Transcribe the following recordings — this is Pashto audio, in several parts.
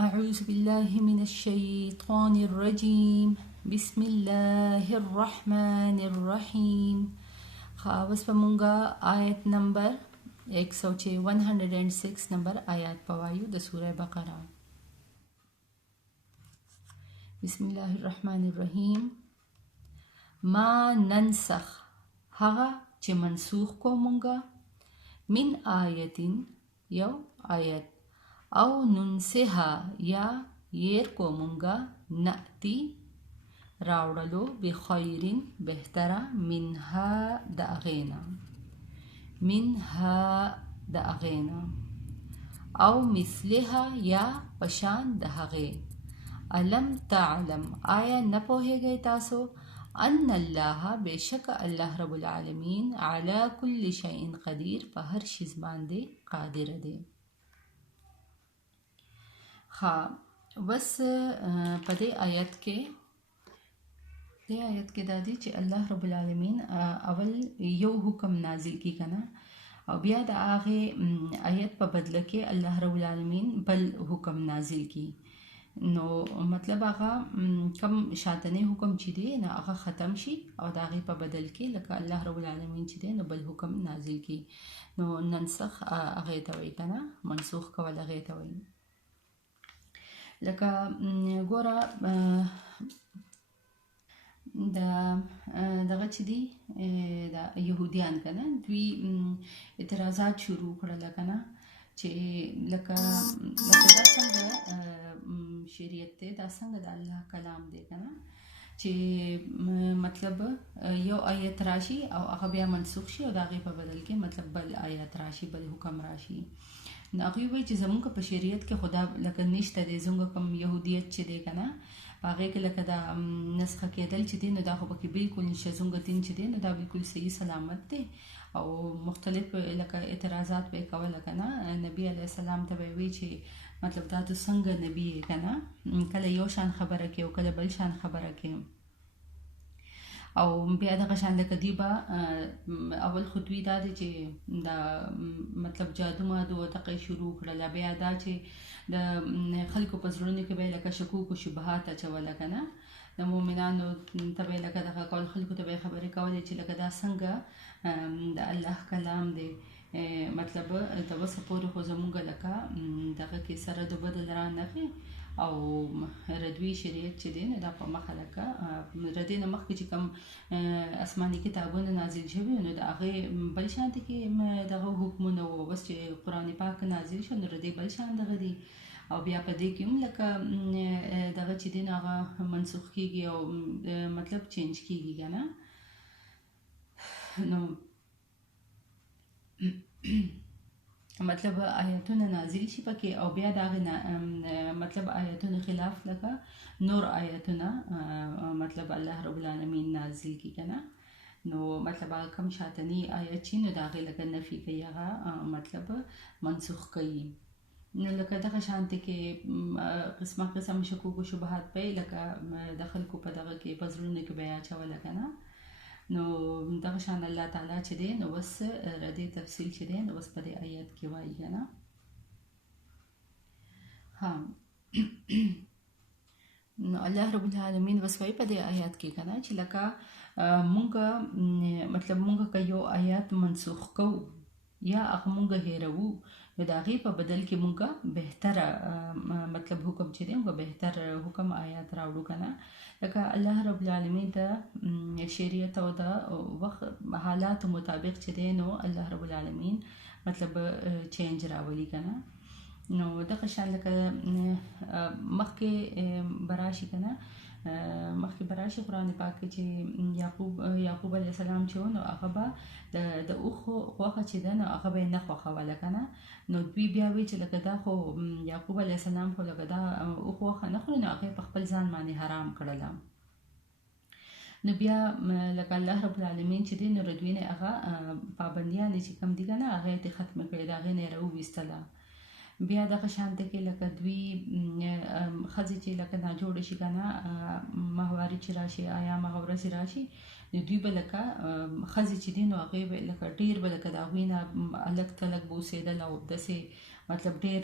أعوذ بالله من الشيطان الرجيم بسم الله الرحمن الرحیم. خاوس په مونږه آیت نمبر 106 نمبر آیات پوایو د سوره بقره. بسم الله الرحمن الرحیم. ما ننسخ هغه چې منسوخ کو مونږه من آیتین یو آیت او ننسها یا یر کو مونگا نأتی راوڑلو بخیرین بہترا منها دا اغینا او مثلها یا پشان دا اغی. علم تعلم آیا نپوہے گئے تاسو ان اللہ بے شک اللہ رب العالمین علی کل شیء قدیر پا ہر شیز باندے قادر دے. بس په دې آیت کې دا دی چې الله رب العالمین اول یو حکم نازل کی کنه او بیا د هغه آیت په بدله کې الله رب العالمین بل حکم نازل کی. نو مطلب هغه کم شاتنه حکم چې دی نه هغه ختم شي او د هغه په بدل کې لکه الله رب العالمین چې دی نو بل حکم نازل کی. نو ننسخ هغه ته وایي کنه منسوخ کول هغه ته وایي. لکه ګوره دغه چې دي د یهودیان کنه دوی اعتراضات شروع کړل کنه چې لکه دا څنګه شریعت دی دا څنګه د الله کلام دی کنه چې مطلب یو آیت راشي او هغه بیا منسوخ شي او د هغې په بدل کې مطلب بل آیت راشي بل حکم راشي. نو هغوی وایي چې زمونږ په شریعت کې خدا لکه نشته دی زمونږ کوم یهودیت چې دی که نه په هغې کې لکه دا نسخه کېدل چې دی نو دا خو پکې بالکل نشته. زمونږ دین چې دی نو دا بالکل صحیح سلامت دی او مختلف لکه اعتراضات به یې کوله که نه نبي علیه السلام ته به یې وایي چې مطلب دا تو څنګه نبي یې که نه کله یو شان خبره کوي او کله بل شان خبره کوي او بیا دغه شان لکه دوی به اول خو دوی دا دی چې دا مطلب جادو مادو دغه شروع کړله بیا دا چې د خلکو په زړونو کې به یې لکه شکوک و شبهات اچوله که نه د مؤمنانو ته به یې لکه دغه کول خلکو ته به یې خبرې کولې چې لکه دا څنګه د الله کلام دی مطلب د وسه پورې خو زمونږ لکه دغه کې سره د بدل را نغې او ردوی شریعت چې دی نو دا په مخه لکه ردې نه مخکې چې کوم اسماني کتابونه نازل شوي نو د هغې بل شانتې کې دغه حکمونه وو بس چې قرآن پاک نازل شو نو ردې بل شان دغه دي او بیا په دې کې هم لکه دغه چې دی نو هغه منسوخ کېږي او مطلب چینج کېږي که نه. نو مطلب آیتونه نازل شي پکې او بیا د هغې مطلب آیتونه خلاف لکه نور آیتونه مطلب الله رب العالمین نازل کی که نه نو مطلب هغه کم شاتني آیت چې نو د هغې لکه نفي کوي هغه مطلب منسوخ کوي. نو لکه دغه شانتې کې قسمه قسم شکوک و شبهات به لکه د خلکو په دغه کې په زړونو کې به یې اچوله که نه نو دغه شان الله تعالی چې دی نو بس ردې تفصیل چې دی نو بس په دې آیات کې وایي که نه. نو الله رب العالمین بس وایي په دې آیات کې که نه چې لکه مونږ مطلب مونږ که یو آیات منسوخ کوو یا هغه مونږ هیروو نو د هغې په بدل کې مونږ بهتره مطلب حکم چې دی مونږ بهتر حکم آیات راوړو که نه لکه الله رب العالمین د شریعت او د وخت حالاتو مطابق چې دی نو الله رب العالمین مطلب چینج راولي که نه. نو دغه شان لکه مخکې براشي که نه مخکې براشي قرآن پاک کې چې یعقوب علیه السلام چې و نو هغه به د اوښ غوښه چې ده نو هغه به یې نه خوښوله که نه نو دوی بیا وایي چې لکه دا خو یعقوب علیه السلام خو لکه دا اوښ غوښه نه خوري نو هغه یې په خپل ځان باندې حرام کړله. نو بیا لکه الله رب العالمین چې دی نو د دوی نه هغه پابندیانې چې کوم دي که نه هغه یې ختمه کړې د هغې نه یې راوویستله. بیا دغه شانته کې لکه دوی ښځې چې لکه ناجوړه شي که نه ماهواري چې راشي آیا هغه ورځې راشي نو دوی به لکه ښځې چې دي نو هغې به لکه ډېر به لکه د هغوی نه الګ تلګ به اوسېدل او داسې مطلب ډېر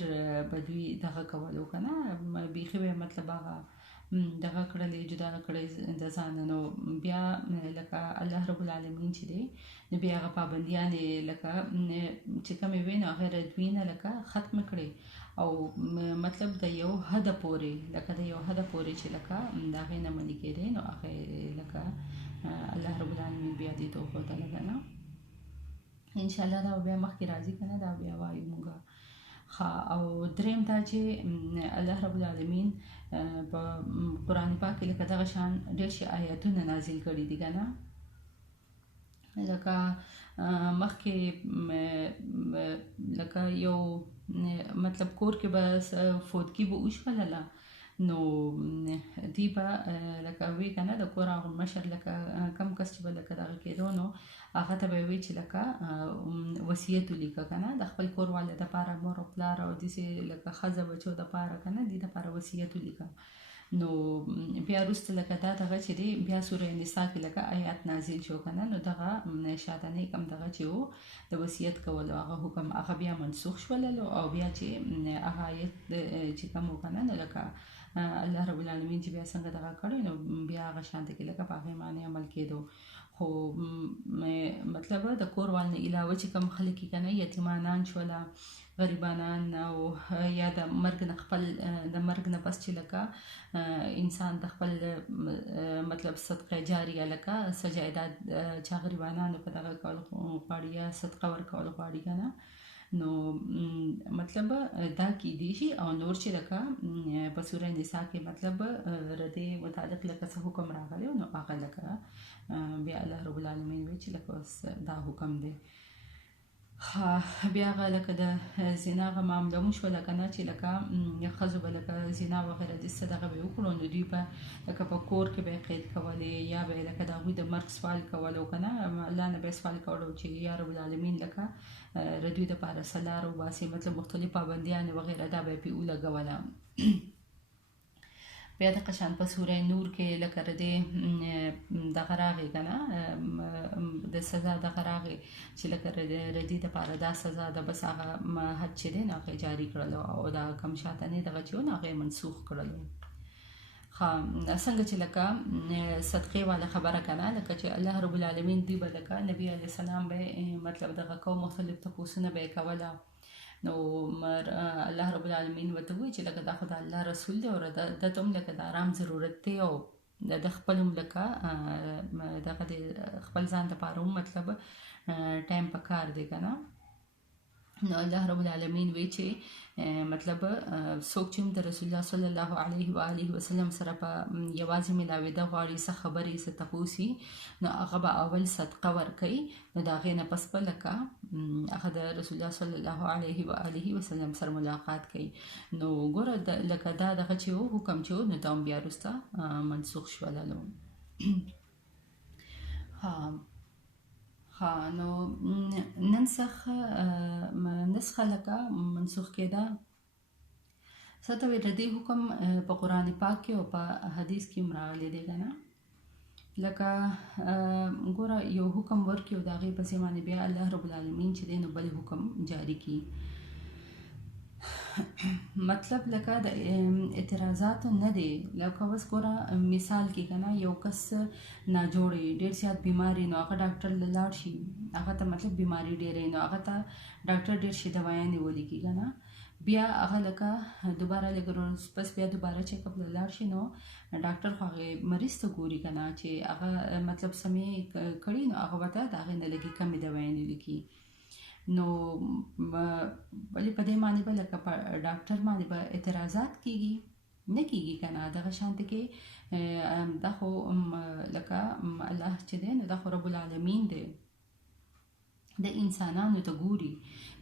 به دوی دغه کولو که نه بیخي به مطلب هغه دغه کړلې جدا کړی د ځان نو بیا لکه الله رب العالمین چې دی نو بیا هغه پابندیانې لکه چې کومې وې نو هغه دوی نه لکه ختم کړې او مطلب د یو حده پورې لکه د یو حده پورې چې لکه د هغې نه منې کېدی نو هغه لکه الله رب العالمین بیا دې ته وښودله که نه انشاءالله دا بیا مخکې راځي که نه دا بیا وایو مونږ او دریم دا چې الله رب العالمین په قرآن پاک کې لکه دغه شان ډېر شي آیاتونه نازل کړي دي که نه لکه مخکې لکه یو مطلب کور کې به فوتګي به وشولله نو دی به لکه وی که نه د کور هغه مشر لکه کم کس چې به لکه دغه کېدو نو هغه ته به وی چې لکه وصیت ولیکه که نه د خپل کوروالې دپاره مور او پلار او داسې لکه ښځه بچو دپاره که نه دې دپاره وصیت ولیکه نو بیا وروسته لکه دا دغه چې دی بیا سوره نساء کې لکه آیات نازل شو که نه نو دغه شاتنۍ کوم دغه چې و د وصیت کولو هغه حکم هغه بیا منسوخ شوللو او بیا چې هغه آیت چې کوم و که نه نو لکه الله رب العالمین چې بیا څنګه دغه کړی نو بیا هغه شانته کې لکه په هغې باندې عمل کېدو خو مطلب د کوروال نه علاوه چې کوم خلک یې که نه یتیمانان شوله غریبانان او یا د مرګ نه خپل د مرګ نه پس چې لکه انسان د خپل مطلب صدقه جاریه لکه سجایداد چا غریبانانو په دغه کول غواړي یا صدقه ورکول غواړي که نه نو مطلب دا کیدی شي او نور چې لکه په سوره نساء کې مطلب ردې متعلق لکه څه حکم راغلی نو هغه لکه بیا الله رب العالمین وی چې لکه دا حکم دی بیا هغه لکه د زنا هغه معامله مو شوله که نه چې لکه ښځو به لکه زنا وغیره داسې دغه به یې وکړو نو دوی به لکه په کور کې به یې قید کولې یا به یې لکه د هغوی د مرګ سوال کولو که نه الله نه به یې سوال کولو چې یا رب العالمین لکه د دوی دپاره څه لار وباسي مطلب مختلف پابندیانې وغیره دا به یې پرې ولګوله بیا دغه شان په سوره نور کې لکه ردې دغه راغی که نه د سزا دغه راغی چې لکه ردې دپاره دا سزا ده بس هغه حد چې دی نو هغه یې جاري کړلو او دا کم شاتنې دغه چې و نو هغه یې منسوخ کړلو څنګه چې لکه صدقې والا خبره که نه لکه چې الله رب العالمین دوی به لکه نبي علیه السلام به مطلب دغه کوم مختلف تپوسونه به یې کوله نو الله رب العالمین ورته وایي چې لکه دا خو د الله رسول دی او ده ته هم لکه د آرام ضرورت دی او د خپل هم لکه دغه د خپل ځان دپاره هم مطلب ټایم په کار دی که نه نو الله رب العالمین وی چې مطلب څوک چې د رسول الله صلی الله علیه و آله وسلم سره په یوازې ملاوېده غواړي څه خبرې څه تپوس وي نو هغه به اول صدقه ورکوي نو د هغې نه پس به لکه هغه د رسول الله صلی الله علیه و آله وسلم سره ملاقات کوي نو ګوره لکه دا دغه چې و حکم چې و نو دا هم بیا وروسته منسوخ شوللو نو نسخه لکه منسوخ کېده څه ته وایي د دې حکم په قرآن پاک کې او په حدیث کې هم راغلی دی که نه لکه ګوره یو حکم ورکړي او د هغې پسې باندې بیا الله رب العالمین چې دی نو بل حکم جاري کړي مطلب لکه د اعتراضاتو نه دی لکه اوس ګوره مثال کې که نه یو کس ناجوړی ډېر زیات بیماري نو هغه ډاکټر له لاړ شي هغه ته مطلب بیماري ډېرې نو هغه ته ډاکټر ډېر شي دوایانې ولیکي که نه بیا هغه لکه دوباره لږ پس بیا دوباره چیک اپ له لاړ شي نو ډاکټر خو هغې مریض ته ګوري که نه چې هغه مطلب سمې کړي نو هغه به ته د هغې نه لږې کمې دوایانې لیکي نو ولې په دې باندې به لکه په ډاکټر باندې به اعتراضات کېږي نه کېږي که نه دغه شانته کې دا خو لکه الله چې دی نو دا خو رب العالمین دی د انسانانو ته ګوري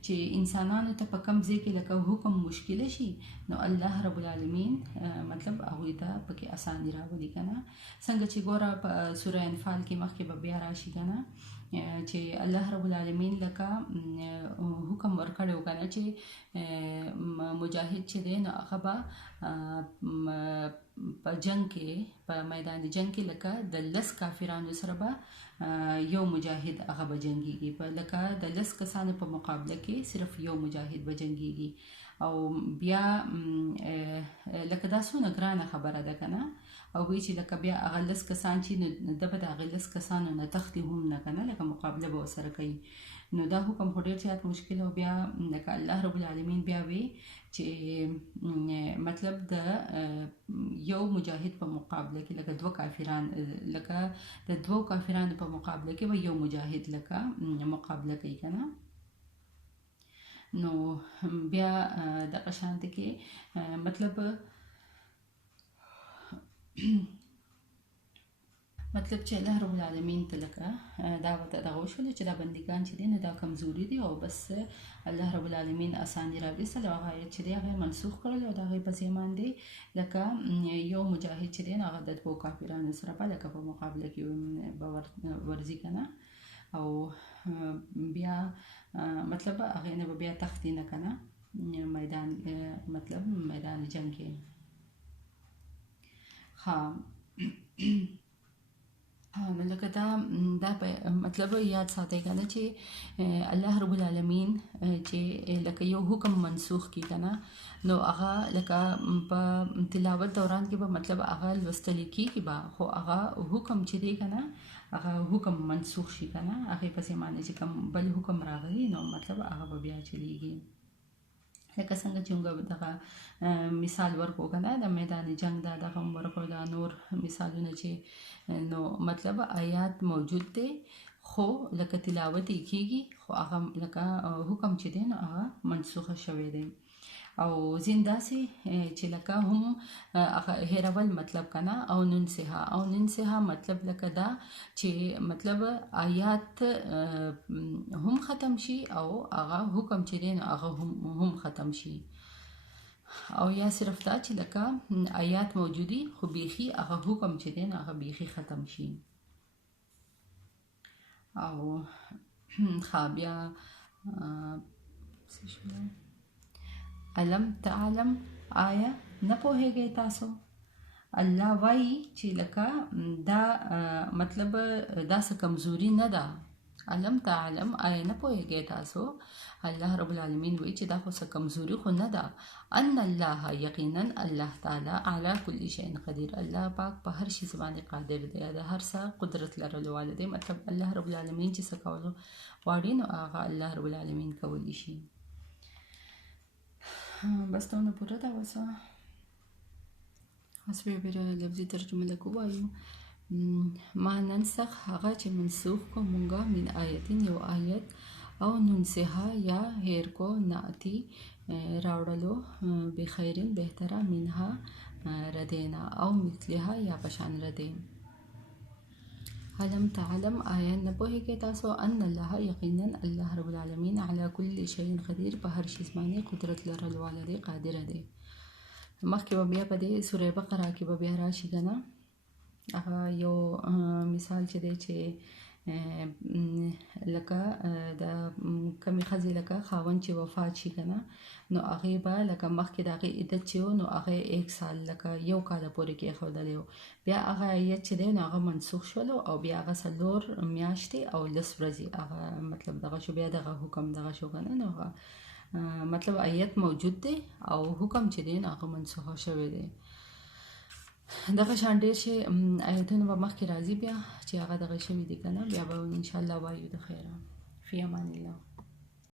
چې انسانانو ته په کم ځای کې لکه حکم مشکله شي نو الله رب العالمین مطلب هغوی ته پکې اساني راولي که نه څنګه چې ګوره په سوره انفال کې مخکې به بیا راشي که نه چې الله رب العالمین لکه حکم ورکړی و که نه چې مجاهد چې دی نو هغه به په جنگ کې په میدان جنگ کې لکه د 10 کافرانو سره به یو مجاهد هغه به جنګېږي په لکه د 10 کسانو په مقابله کې صرف یو مجاهد به جنګېږي او بیا لکه دا څونه ګرانه خبره ده که نه او وی چې لکه بیا هغه 10 کسان چې نو ده به د هغې 10 کسانو نه تښتي هم نه که نه لکه مقابله به ورسره کوي نو دا حکم خو ډېر زیات مشکل او بیا لکه الله رب العالمین بیا وی چې مطلب د یو مجاهد په مقابله کې لکه دوه کافران لکه د دوو کافرانو په مقابله کې به یو مجاهد لکه مقابله کوي که نه نو بیا دغه شانته کې مطلب چې الله رب العالمین ته لکه دا ورته دغه وشوله چې دا بندګان چې دي نه دا کمزوري دي او بس الله رب العالمین اساني راوستله او هغه آیت چې دی هغه منسوخ کړل او د هغې په ځای باندې لکه یو مجاهد چې دی نو هغه د دوو کافرانو سره به لکه په مقابله کې به ورځي که نه او بیا مطلب هغې نه به بیا تښتي نه که نه میدان جنګ کې ها نو لکه دا مطلب یاد ساتئ که نه چې الله رب العالمین چې لکه یو حکم منسوخ کی که نه نو هغه لکه په تلاوت دوران کې به مطلب هغه لوستلی کېږي به خو هغه حکم چې دی که نه هغه حکم منسوخ شي که نه هغې پسې باندې چې کوم بل حکم راغلی نو مطلب هغه به بیا چلیږي لکه څنګه چې موږ دغه مثال ورکړو که نه د میدان جنګ دا دغه هم ورکړو دا نور مثالونه چې نو مطلب آیات موجود دی خو لکه تلاوت یې کېږي خو هغه لکه حکم چې دی نو هغه منسوخه شوی دی او ځین داسې چې لکه هم هغه هېرول مطلب که نه او ننسها مطلب لکه دا چې مطلب آیات هم ختم شي او هغه حکم چې دی نو هغه هم ختم شي او یا صرف دا چې لکه آیات موجودي خو بیخي هغه حکم چې دی نو هغه بیخي ختم شي او بیا علم تعلم آیا نه پوهیږئ تاسو الله وایي چې لکه دا مطلب دا څه کمزوري نه ده علم تعلم آیا نه پوهیږئ تاسو الله رب العالمین وایي چې دا خو څه کمزوري خو نه ده ان الله یقینا الله تعالی علی کل شیء قدیر الله پاک په هر شي باندې قادر دی د هر څه قدرت لرلو والا دی مطلب الله رب العالمین چې څه کولو غواړي نو هغه الله رب العالمین کولی شي بس تونه پوره ده وسه اوس به لفظي ترجمه لکه وایو ما ننسخ هغه چې منسوخ کو مونږه من آیتین یو آیت او ننسها یا هیر کو ناتی راوړلو بخیرین بهتره منها ردینا او مثلها یا پشان ردین علم تعلم آیا نه پوهیږئ تاسو ان الله یقینا الله رب العالمین علی کل شیء قدیر په هر شي باندې قدرت لرلو والا دی قادر دی مخکې به بیا په دې سوره بقره کې به بیا راشي که نه هغه یو مثال چې دی چې لکه د کمې ښځې لکه خاوند چې وفات شي که نه نو هغې به لکه مخکې د هغې عدت چې و نو هغه 1 سال لکه یو کاله پورې کېښودلی و بیا هغه عیت چې دی نو هغه منسوخ شولو او بیا هغه 4 میاشتې او 10 ورځې هغه مطلب دغه شو بیا دغه حکم دغه شو که نه نو هغه مطلب عیت موجود دی او حکم چې دی نو هغه منسوخه شوی دی دغه شان ډېر شي آیتونه به مخکې راځي بیا چې هغه دغه شوي دي که نه بیا به انشاءالله وایو د خیره فی امان الله